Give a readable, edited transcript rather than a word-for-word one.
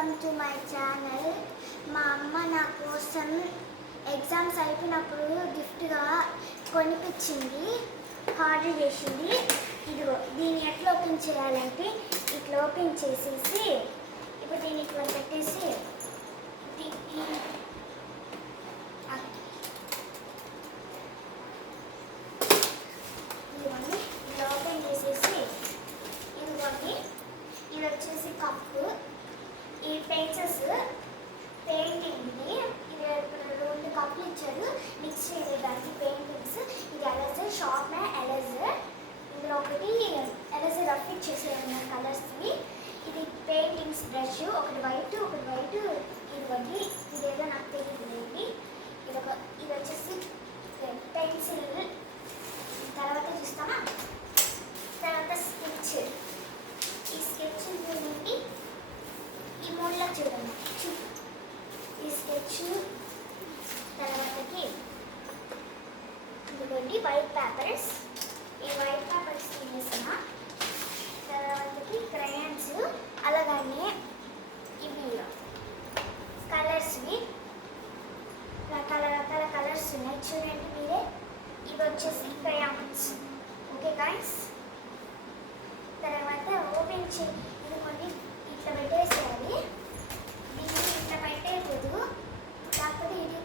Welcome to my channel. మా అమ్మ నా కోసం ఎగ్జామ్స్ అయిపోయినప్పుడు గిఫ్ట్గా కొనిపించింది, ఆర్డర్ చేసింది. ఇదిగో దీన్ని ఎట్లా ఓపెన్ చేయాలంటే ఇట్లా ఓపెన్ చేసేసి ఇప్పుడు దీన్ని ఇట్లా పెట్టేసి ఇదిగోండి ఇట్లా ఓపెన్ చేసేసి ఇదిగోండి ఇది వచ్చేసి కప్పు, ఈ పెన్సెస్ పెయింటింగ్ది. ఇది రెండు కప్పులు ఇచ్చారు మిక్స్ చేయడానికి పెయింటింగ్స్. ఇది ఎరేజర్, షార్ప్నర్, ఎరేజర్. ఇందులో ఒకటి ఎరేజర్ రఫ్ ఇచ్చేసారు కలర్స్వి. ఇది పెయింటింగ్స్ బ్రష్, ఒకటి వైట్ ఇదిగోండి. ఇదేదో నాకు తెలియదు. ఇది వచ్చేసి పెన్సిల్. తర్వాత చూస్తామా, తర్వాత స్కెచ్. ఈ స్కెచ్ చూడండి, ఈ మూడులో చూడండి. ఈ స్కెచ్ తర్వాతకి ఇదిగోండి వైట్ పేపర్స్. ఈ వైట్ పేపర్స్ తీసేసిన తర్వాతకి క్రయాన్స్, అలాగనే ఇవి కలర్స్వి రకరకాల కలర్స్ ఉన్నాయి చూడండి మీరే. ఇవి వచ్చేసి క్రయాన్స్. ఓకే గాయ్స్, తర్వాత ఓపెన్ ఇదిగోండి ఇట్లా పెట్టేసేయాలి. దీన్ని ఇట్లా పెట్టేయకూడదు, కాకపోతే ఇది